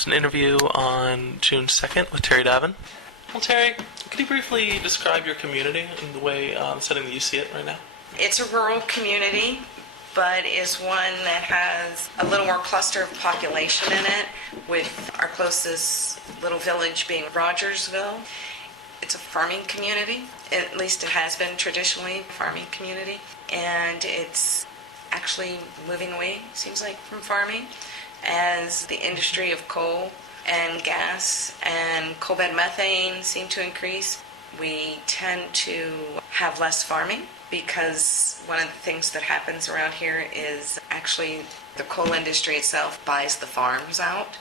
It's an interview on June 2nd with Terry Davin. Well, Terry, could you briefly describe your community in the way, setting that you see it right now? It's a rural community, but is one that has a little more cluster of population in it, with our closest little village being Rogersville. It's a farming community, at least it has been traditionally a farming community, and it's actually moving away, seems like, from farming as the industry of coal and gas and coal bed methane seem to increase. We tend to have less farming because one of the things that happens around here is actually the coal industry itself buys the farms out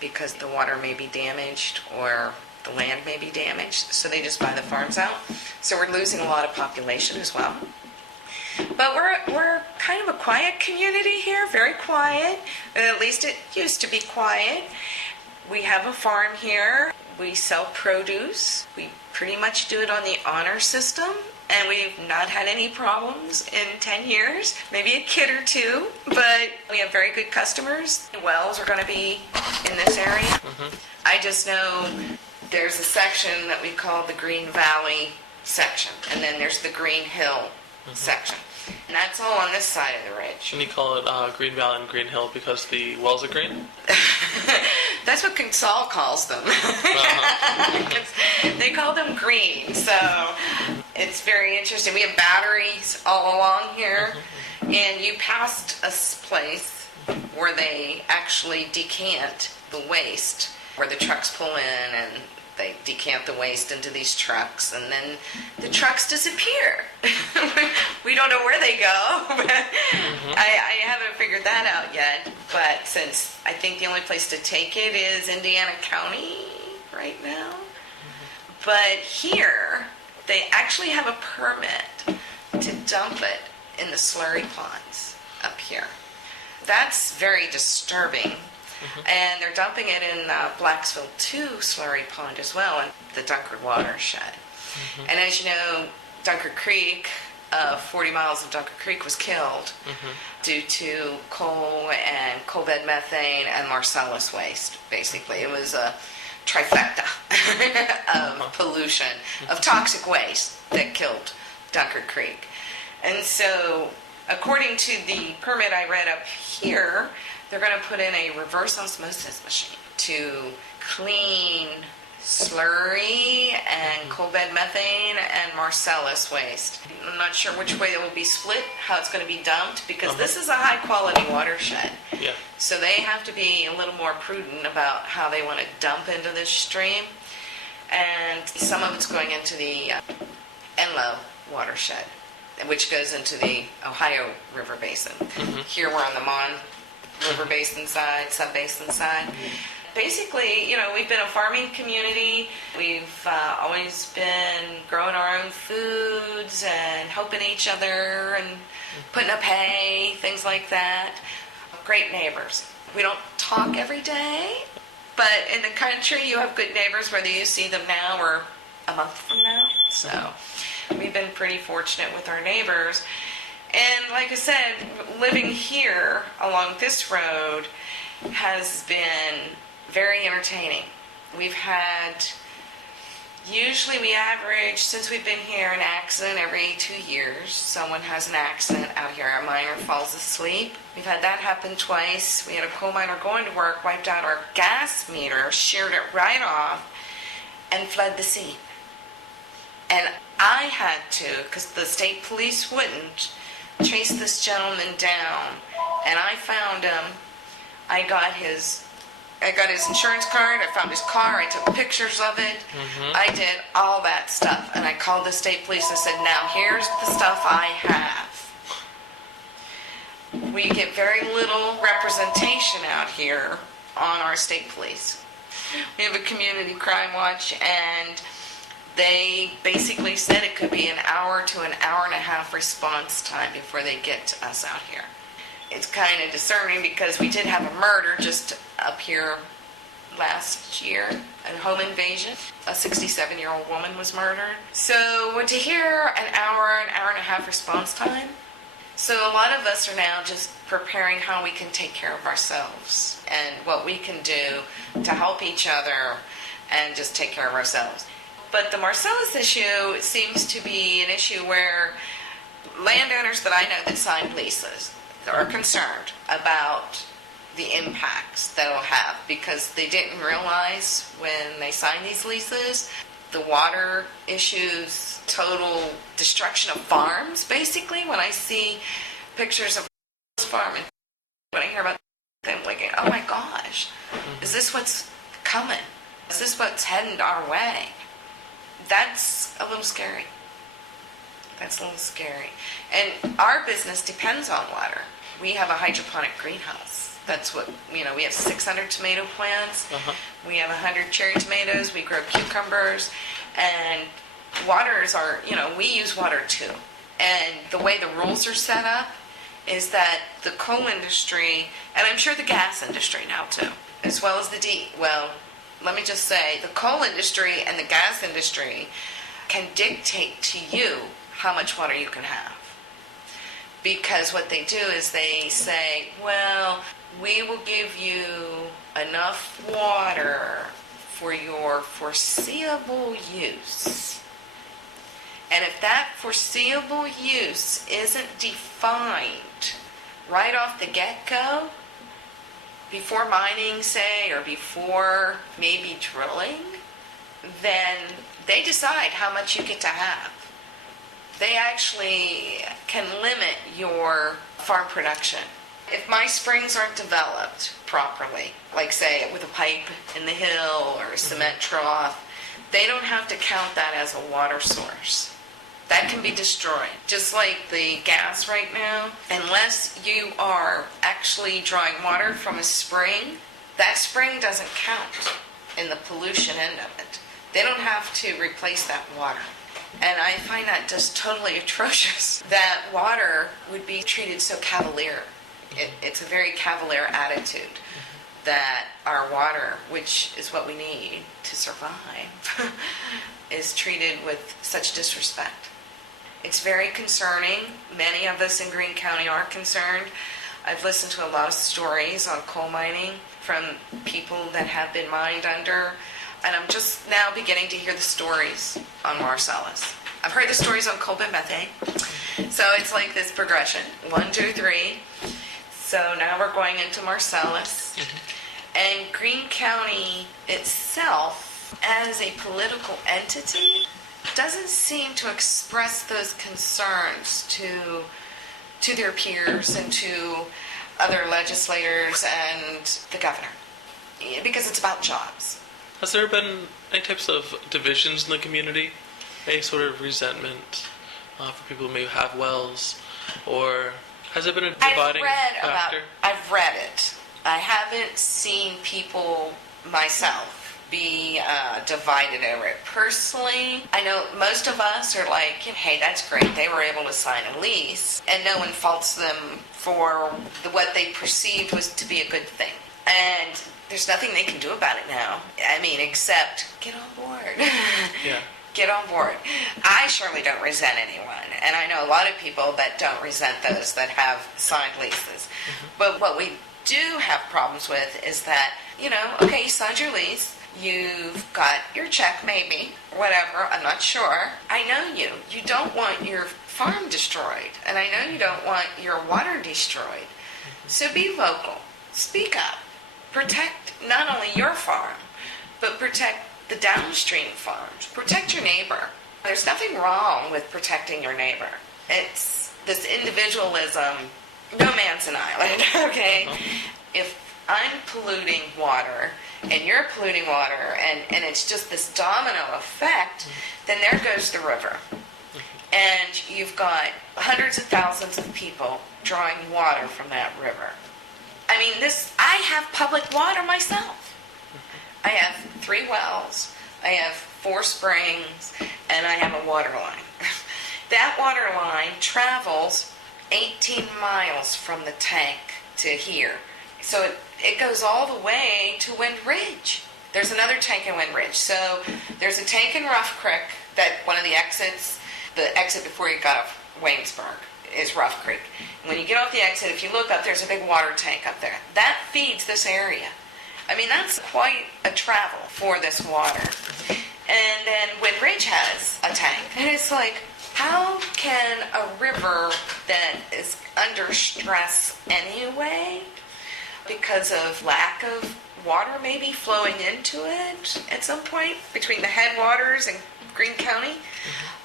because the water may be damaged or the land may be damaged, so they just buy the farms out. So we're losing a lot of population as well. But we're kind of a quiet community here, very quiet. At least it used to be quiet. We have a farm here. We sell produce. We pretty much do it on the honor system, and we've not had any problems in 10 years, maybe a kid or two, but we have very good customers. Wells are going to be in this area. I just know there's a section that we call the Green Valley section, and then there's the Green Hill section. And that's all on this side of the ridge. And you call it Green Valley and Green Hill because the wells are green? That's what Consol calls them. They call them green, so it's very interesting. We have batteries all along here, and you passed a place where they actually decant the waste, where the trucks pull in and they decant the waste into these trucks, and then the trucks disappear. We don't know where they go. I haven't figured that out yet, but since I think the only place to take it is Indiana County right now. But here, they actually have a permit to dump it in the slurry ponds up here. That's very disturbing. And they're dumping it in Blacksville 2 slurry pond as well, in the Dunkard watershed. And as you know, Dunkard Creek, 40 miles of Dunkard Creek was killed due to coal and coal bed methane and Marcellus waste, basically. It was a trifecta of pollution, of toxic waste that killed Dunkard Creek. And so, according to the permit I read up here, they're going to put in a reverse osmosis machine to clean slurry and coal bed methane and Marcellus waste. I'm not sure which way it will be split, how it's going to be dumped, because this is a high quality watershed. Yeah. So they have to be a little more prudent about how they want to dump into this stream. And some of it's going into the Enlow watershed, which goes into the Ohio River Basin. Here we're on the Mon River Basin side, sub-basin side. Basically, you know, we've been a farming community. We've always been growing our own foods and helping each other and putting up hay, things like that. Great neighbors. We don't talk every day, but in the country you have good neighbors whether you see them now or a month from now. So we've been pretty fortunate with our neighbors. And like I said, living here along this road has been very entertaining. We've had, usually we average, since we've been here, an accident every 2 years. Someone has an accident out here. A miner falls asleep. We've had that happen twice. We had a coal miner going to work, wiped out our gas meter, sheared it right off, and fled the scene. And I had to, because the state police wouldn't, chase this gentleman down, and I found him. I got his insurance card, I found his car, I took pictures of it, I did all that stuff, and I called the state police. I said, now here's the stuff I have. We get very little representation out here on our state police. We have a community crime watch, and they basically said it could be an hour to an hour and a half response time before they get to us out here. It's kind of discerning because we did have a murder just up here last year, a home invasion. A 67-year-old woman was murdered. So to hear an hour and a half response time, So a lot of us are now just preparing how we can take care of ourselves and what we can do to help each other and just take care of ourselves. But the Marcellus issue seems to be an issue where landowners that I know that signed leases are concerned about the impacts that it'll have because they didn't realize when they signed these leases the water issues, total destruction of farms, basically. When I see pictures of farm and when I hear about them, I'm like, oh my gosh, is this what's coming? Is this what's heading our way? That's a little scary. That's a little scary. And our business depends on water. We have a hydroponic greenhouse. That's what, we have 600 tomato plants. We have 100 cherry tomatoes. We grow cucumbers. And waters are, we use water too. And the way the rules are set up is that the coal industry, and I'm sure the gas industry now too, as well as let me just say, the coal industry and the gas industry can dictate to you how much water you can have. Because what they do is they say, well, we will give you enough water for your foreseeable use. And if that foreseeable use isn't defined right off the get-go, before mining, say, or before maybe drilling, then they decide how much you get to have. They actually can limit your farm production. If my springs aren't developed properly, like say with a pipe in the hill or a cement trough, they don't have to count that as a water source. That can be destroyed. Just like the gas right now, unless you are actually drawing water from a spring, that spring doesn't count in the pollution end of it. They don't have to replace that water. And I find that just totally atrocious that water would be treated so cavalier. It's a very cavalier attitude that our water, which is what we need to survive, is treated with such disrespect. It's very concerning. Many of us in Greene County are concerned. I've listened to a lot of stories on coal mining from people that have been mined under, and I'm just now beginning to hear the stories on Marcellus. I've heard the stories on coal bed methane, so it's like this progression, 1, 2, 3. So now we're going into Marcellus, and Greene County itself, as a political entity, doesn't seem to express those concerns to their peers and to other legislators and the governor, because it's about jobs. Has there been any types of divisions in the community? Any sort of resentment for people who may have wells? Or has it been a dividing factor? I've read it. I haven't seen people myself be divided over it. Personally, I know most of us are like, hey, that's great. They were able to sign a lease, and no one faults them for what they perceived was to be a good thing. And there's nothing they can do about it now. I mean, except get on board. Yeah. Get on board. I surely don't resent anyone, and I know a lot of people that don't resent those that have signed leases. But what we do have problems with is that, okay, you signed your lease, you've got your check maybe, whatever, I'm not sure. I know you. You don't want your farm destroyed, and I know you don't want your water destroyed. So be vocal. Speak up. Protect not only your farm, but protect the downstream farms. Protect your neighbor. There's nothing wrong with protecting your neighbor. It's this individualism. No man's an island, okay? If I'm polluting water and you're polluting water and it's just this domino effect, then there goes the river. And you've got hundreds of thousands of people drawing water from that river. I mean, I have public water myself. I have 3 wells, I have 4 springs, and I have a water line. That water line travels 18 miles from the tank to here. So it goes all the way to Wind Ridge. There's another tank in Wind Ridge. So there's a tank in Rough Creek, that one of the exits, the exit before you got off Waynesburg. is Rough Creek. And when you get off the exit, if you look up, there's a big water tank up there. That feeds this area. I mean, that's quite a travel for this water. And then Wind Ridge has a tank. And it's like, how can a river that is under stress anyway, because of lack of water maybe flowing into it at some point between the headwaters and Greene County,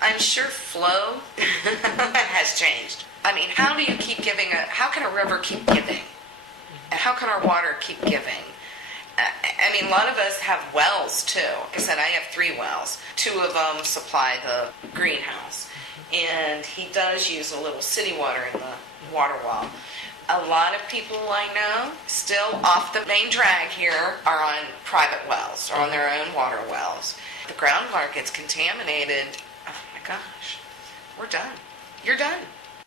I'm sure flow has changed. I mean, how do you keep giving how can a river keep giving? And how can our water keep giving? I mean, a lot of us have wells too. Like I said, I have 3 wells. 2 of them supply the greenhouse. And he does use a little city water in the water well. A lot of people I know still off the main drag here are on private wells or on their own water wells. The groundwater gets contaminated. Oh my gosh, we're done. You're done.